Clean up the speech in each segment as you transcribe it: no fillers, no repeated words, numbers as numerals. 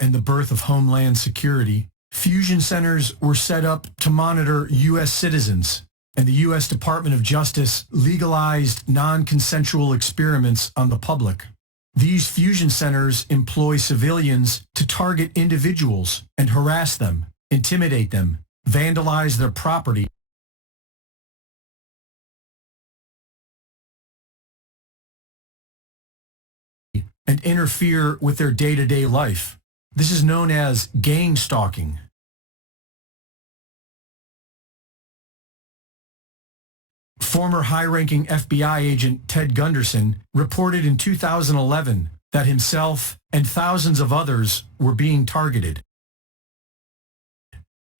and the birth of Homeland Security, fusion centers were set up to monitor U.S. citizens, and the U.S. Department of Justice legalized non-consensual experiments on the public. These fusion centers employ civilians to target individuals and harass them, intimidate them, vandalize their property, and interfere with their day-to-day life. This is known as gang stalking. Former high-ranking FBI agent Ted Gunderson reported in 2011 that himself and thousands of others were being targeted.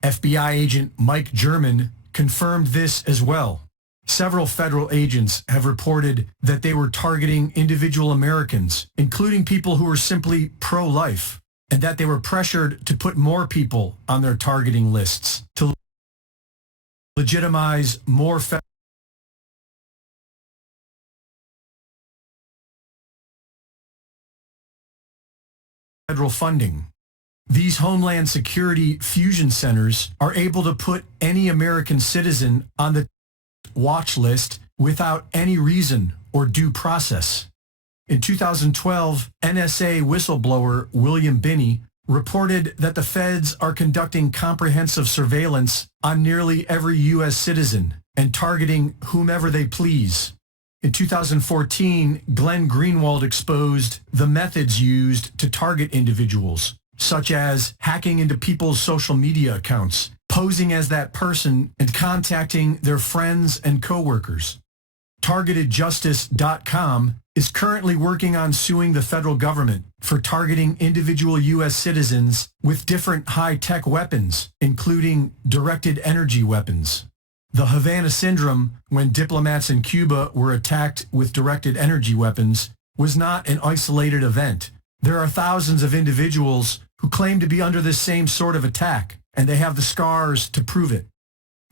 FBI agent Mike German confirmed this as well. Several federal agents have reported that they were targeting individual Americans, including people who were simply pro-life, and that they were pressured to put more people on their targeting lists to legitimize more federal funding. These Homeland Security fusion centers are able to put any American citizen on the watch list without any reason or due process. In 2012, NSA whistleblower William Binney reported that the feds are conducting comprehensive surveillance on nearly every U.S. citizen and targeting whomever they please. In 2014, Glenn Greenwald exposed the methods used to target individuals, such as hacking into people's social media accounts, posing as that person, and contacting their friends and coworkers. TargetedJustice.com is currently working on suing the federal government for targeting individual U.S. citizens with different high-tech weapons, including directed energy weapons. The Havana Syndrome, when diplomats in Cuba were attacked with directed energy weapons, was not an isolated event. There are thousands of individuals who claim to be under this same sort of attack, and they have the scars to prove it.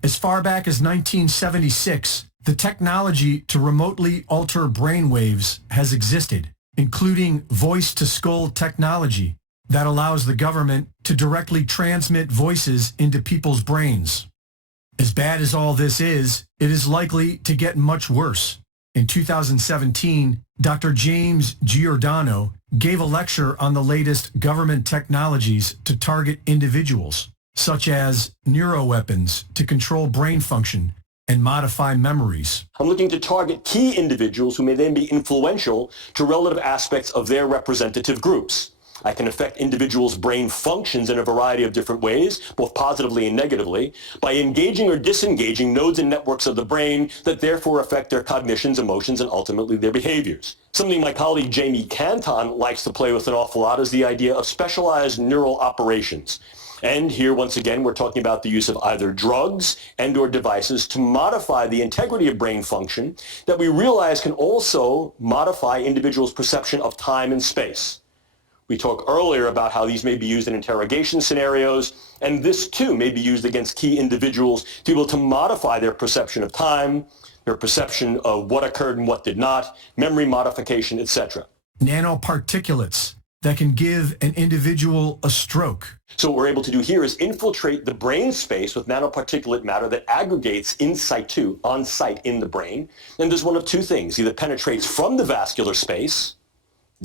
As far back as 1976, the technology to remotely alter brainwaves has existed, including voice-to-skull technology that allows the government to directly transmit voices into people's brains. As bad as all this is, it is likely to get much worse. In 2017, Dr. James Giordano gave a lecture on the latest government technologies to target individuals, such as neuroweapons to control brain function and modify memories. I'm looking to target key individuals who may then be influential to relative aspects of their representative groups. I can affect individuals' brain functions in a variety of different ways, both positively and negatively, by engaging or disengaging nodes and networks of the brain that therefore affect their cognitions, emotions, and ultimately their behaviors. Something my colleague Jamie Canton likes to play with an awful lot is the idea of specialized neural operations. And here, once again, we're talking about the use of either drugs and/or devices to modify the integrity of brain function that we realize can also modify individuals' perception of time and space. We talked earlier about how these may be used in interrogation scenarios, and this too may be used against key individuals to be able to modify their perception of time, their perception of what occurred and what did not, memory modification, etc. Nanoparticulates that can give an individual a stroke. So what we're able to do here is infiltrate the brain space with nanoparticulate matter that aggregates in situ, on site in the brain, and does one of two things: either penetrates from the vascular space,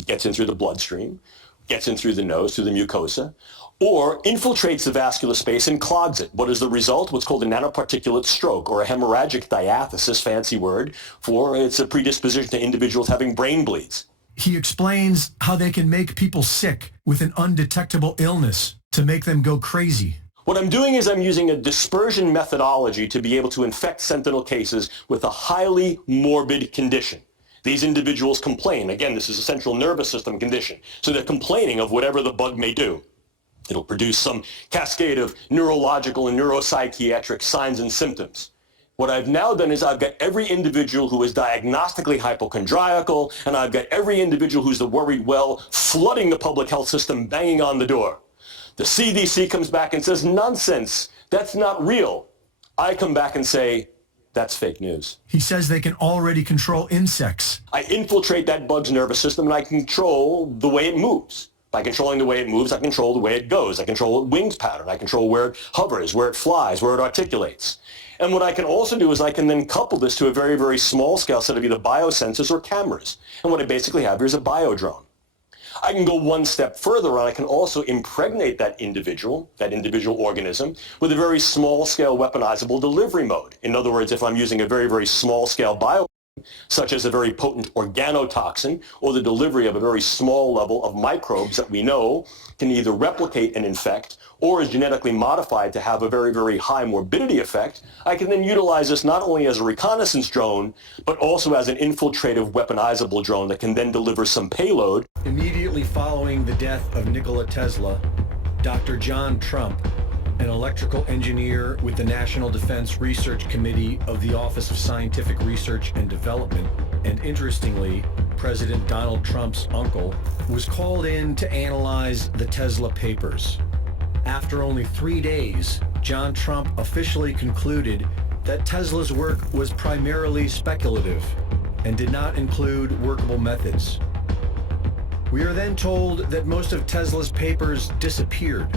gets in through the bloodstream, gets in through the nose, through the mucosa, or infiltrates the vascular space and clogs it. What is the result? What's called a nanoparticulate stroke, or a hemorrhagic diathesis, fancy word, for it's a predisposition to individuals having brain bleeds. He explains how they can make people sick with an undetectable illness to make them go crazy. What I'm doing is I'm using a dispersion methodology to be able to infect sentinel cases with a highly morbid condition. These individuals complain. Again, this is a central nervous system condition. So they're complaining of whatever the bug may do. It'll produce some cascade of neurological and neuropsychiatric signs and symptoms. What I've now done is I've got every individual who is diagnostically hypochondriacal, and I've got every individual who's the worried well flooding the public health system, banging on the door. The CDC comes back and says, nonsense, that's not real. I come back and say, that's fake news. He says they can already control insects. I infiltrate that bug's nervous system and I control the way it moves. By controlling the way it moves, I control the way it goes. I control its wings pattern. I control where it hovers, where it flies, where it articulates. And what I can also do is I can then couple this to a very, very small scale set of either biosensors or cameras. And what I basically have here is a biodrone. I can go one step further and I can also impregnate that individual organism, with a very small scale weaponizable delivery mode. In other words, if I'm using a very, very small scale bio, such as a very potent organotoxin or the delivery of a very small level of microbes that we know can either replicate and infect or is genetically modified to have a very, very high morbidity effect, I can then utilize this not only as a reconnaissance drone, but also as an infiltrative weaponizable drone that can then deliver some payload. Immediately following the death of Nikola Tesla, Dr. John Trump, an electrical engineer with the National Defense Research Committee of the Office of Scientific Research and Development, and interestingly, President Donald Trump's uncle, was called in to analyze the Tesla papers. After only 3 days, John Trump officially concluded that Tesla's work was primarily speculative and did not include workable methods. We are then told that most of Tesla's papers disappeared,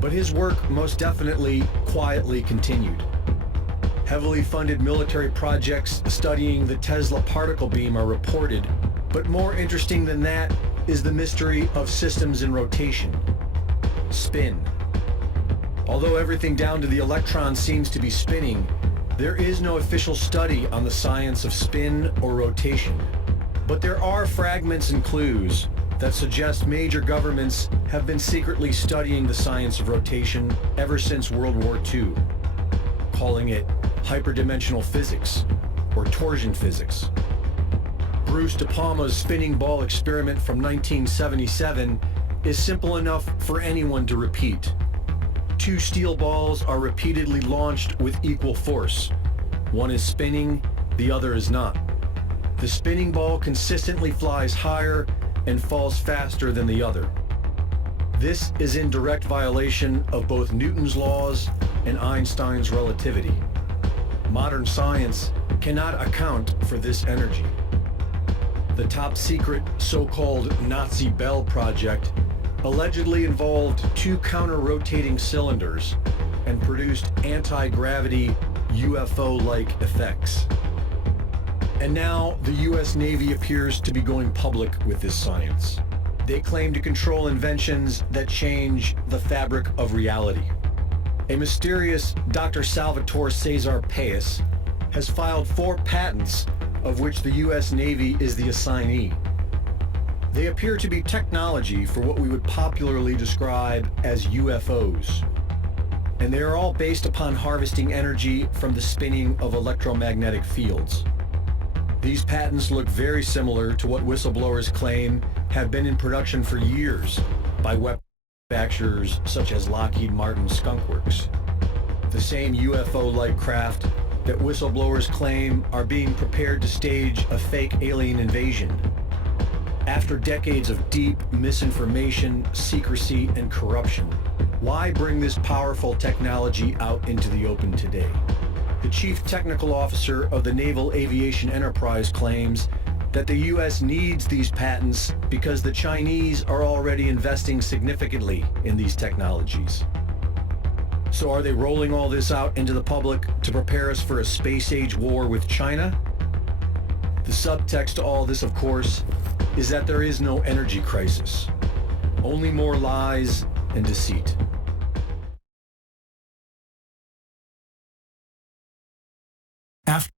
but his work most definitely quietly continued. Heavily funded military projects studying the Tesla particle beam are reported, but more interesting than that is the mystery of systems in rotation. Spin. Although everything down to the electron seems to be spinning, there is no official study on the science of spin or rotation. But there are fragments and clues that suggest major governments have been secretly studying the science of rotation ever since World War II, calling it hyperdimensional physics or torsion physics. Bruce De Palma's spinning ball experiment from 1977 is simple enough for anyone to repeat. 2 steel balls are repeatedly launched with equal force. One is spinning, the other is not. The spinning ball consistently flies higher and falls faster than the other. This is in direct violation of both Newton's laws and Einstein's relativity. Modern science cannot account for this energy. The top secret so-called Nazi Bell project allegedly involved 2 counter-rotating cylinders and produced anti-gravity UFO-like effects. And now the US Navy appears to be going public with this science. They claim to control inventions that change the fabric of reality. A mysterious Dr. Salvatore Cesar Paes has filed 4 patents, of which the US Navy is the assignee. They appear to be technology for what we would popularly describe as UFOs. And they are all based upon harvesting energy from the spinning of electromagnetic fields. These patents look very similar to what whistleblowers claim have been in production for years by weapon manufacturers such as Lockheed Martin Skunk Works. The same UFO-like craft that whistleblowers claim are being prepared to stage a fake alien invasion. After decades of deep misinformation, secrecy, and corruption, why bring this powerful technology out into the open today? The chief technical officer of the Naval Aviation Enterprise claims that the U.S. needs these patents because the Chinese are already investing significantly in these technologies. So are they rolling all this out into the public to prepare us for a space-age war with China? The subtext to all this, of course, is that there is no energy crisis, only more lies and deceit. After